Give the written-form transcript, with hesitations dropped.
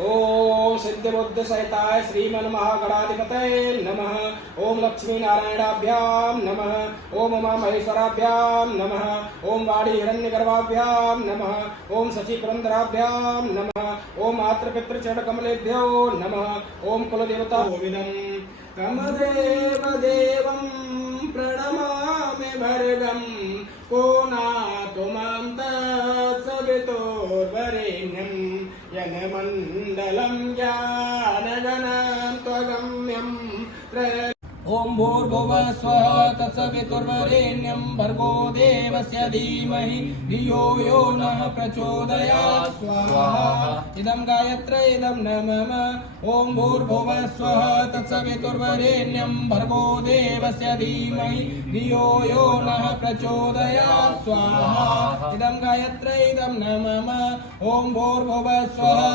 ओम सिद्धिबुद्धि सहिताय श्रीमन महागणाधिपतये नमः। ओम लक्ष्मी नारायणाभ्याम नमः। ओम उमा महेश्वराभ्याम नमः। ओम वाणी हिरण्यगर्भाभ्याम नमः। ओम शशि पुरंदराभ्याम नमः। ओम मातृपितृचरणकमलेभ्यो नमः। ओम कुलदेवता गोविंदम् कमदेव देवं प्रणमामि भर्गं को नातुमां तत्सवितुर्वरेण्यं यन्मण्डलं ज्ञानगणं त्वगम्यं ओम भूर्भुवः स्वः तत्सवितुर्वरेण्यं भर्गो देवस्य धीमहि धियो यो नः प्रचोदयात् स्वाहा। इदं गायत्र्यै इदं न मम। ओम भूर्भुवः स्वः तत्सवितुर्वरेण्यं भर्गो देवस्य धीमहि धियो यो नः प्रचोदयात् स्वाहा। इदं गायत्र्यै इदं न मम। ओम भूर्भुवः स्वः